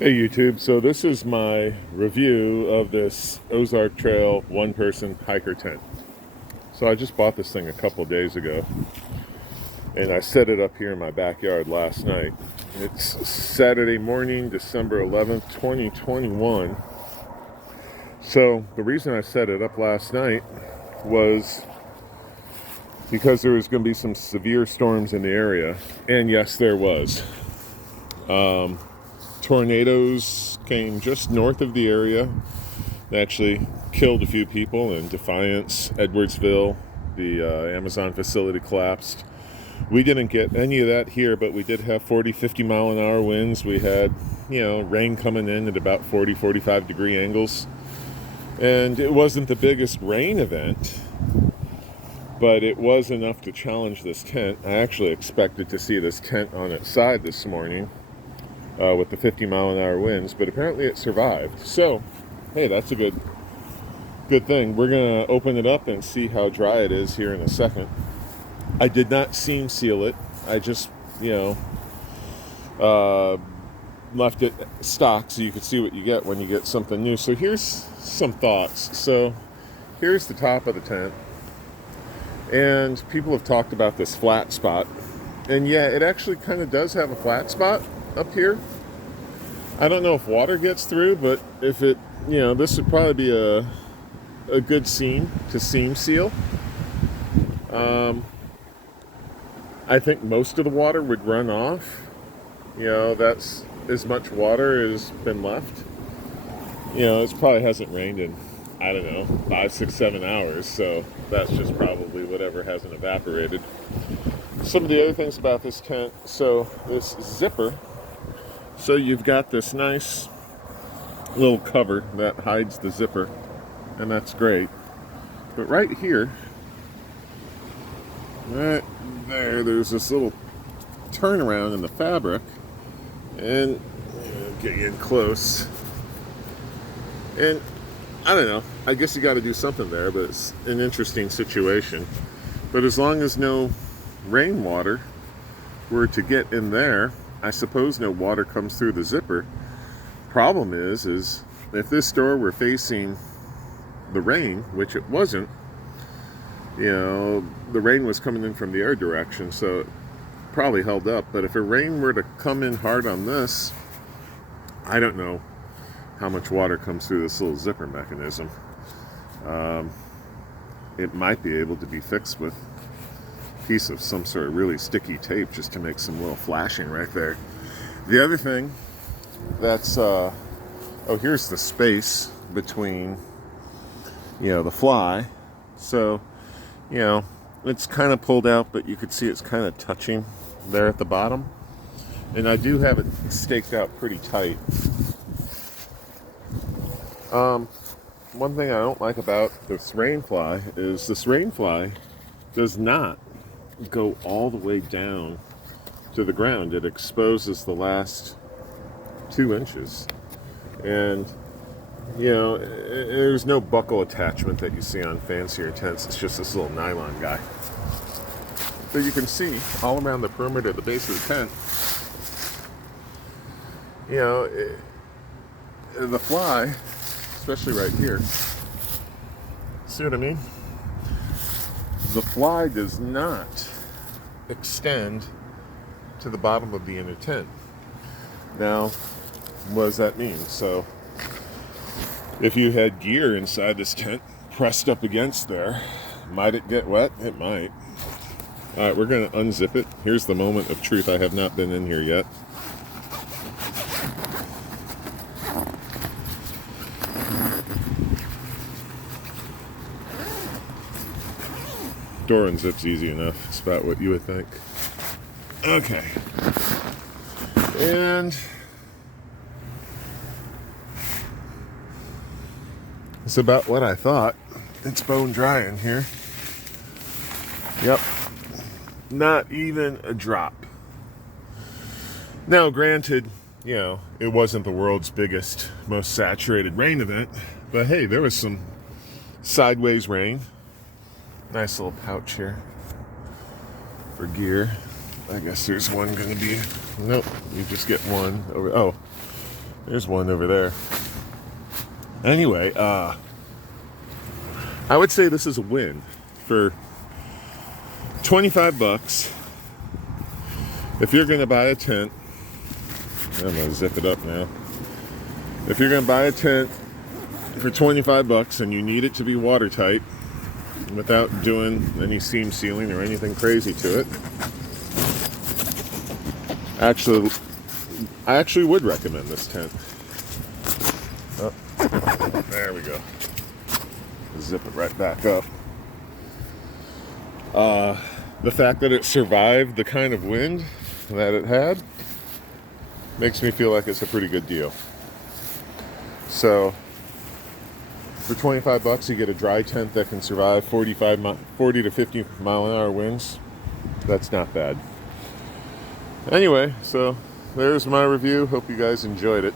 Hey YouTube, so this is my review of this Ozark Trail one-person hiker tent. So I just bought this thing a couple days ago and I set it up here in my backyard last night. It's Saturday morning, December 11th, 2021. So the reason I set it up last night was because there was going to be some severe storms in the area, and yes, there was. Tornadoes came just north of the area. They actually killed a few people in Defiance, Edwardsville. The Amazon facility collapsed. We didn't get any of that here, but we did have 40, 50 mile an hour winds. We had, rain coming in at about 40, 45 degree angles. And it wasn't the biggest rain event, but it was enough to challenge this tent. I actually expected to see this tent on its side this morning with the 50 mile an hour winds, but apparently it survived. So, hey, that's a good thing. We're gonna open it up and see how dry it is here in a second. I did not seam seal it. I just, left it stock so you could see what you get when you get something new. So here's some thoughts. So here's the top of the tent, and people have talked about this flat spot, and yeah, it actually kind of does have a flat spot up here. I don't know if water gets through, but if it, this would probably be a good seam to seam seal. I think most of the water would run off. That's as much water as been left. It probably hasn't rained in, I don't know, 5, 6, 7 hours, so that's just probably whatever hasn't evaporated. Some of the other things about this tent, so this zipper, so you've got this nice little cover that hides the zipper, and that's great. But right here, right there's this little turnaround in the fabric, and get in close. And I don't know, I guess you got to do something there, but it's an interesting situation. But as long as no rainwater were to get in there, I suppose no water comes through the zipper. Problem is if this door were facing the rain, which it wasn't, the rain was coming in from the air direction, so it probably held up. But if a rain were to come in hard on this, I don't know how much water comes through this little zipper mechanism. It might be able to be fixed with a piece of some sort of really sticky tape just to make some little flashing right there. The other thing that's here's the space between the fly. So it's kind of pulled out, but you could see it's kind of touching there at the bottom, and I do have it staked out pretty tight. One thing I don't like about this Rainfly is this Rainfly does not go all the way down to the ground. It exposes the last 2 inches, and there's no buckle attachment that you see on fancier tents. It's just this little nylon guy. So you can see all around the perimeter of the base of the tent, the fly, especially right here, see what I mean? The fly does not extend to the bottom of the inner tent. Now, what does that mean? So if you had gear inside this tent pressed up against there, might it get wet? It might. All right, we're going to unzip it. Here's the moment of truth. I have not been in here yet. Door unzips easy enough. It's about what you would think. Okay. And it's about what I thought. It's bone dry in here. Yep. Not even a drop. Now, granted, it wasn't the world's biggest, most saturated rain event, but hey, there was some sideways rain. Nice little pouch here for gear. I guess there's one going to be, nope, you just get one over. Oh, There's one over there. Anyway, I would say this is a win for $25. If you're going to buy a tent, I'm going to zip it up now. If you're going to buy a tent for $25 and you need it to be watertight without doing any seam sealing or anything crazy to it, I actually would recommend this tent. Oh, there we go. Zip it right back up. The fact that it survived the kind of wind that it had makes me feel like it's a pretty good deal. So for $25 you get a dry tent that can survive 40 to 50 mile an hour winds. That's not bad. Anyway, so there's my review. Hope you guys enjoyed it.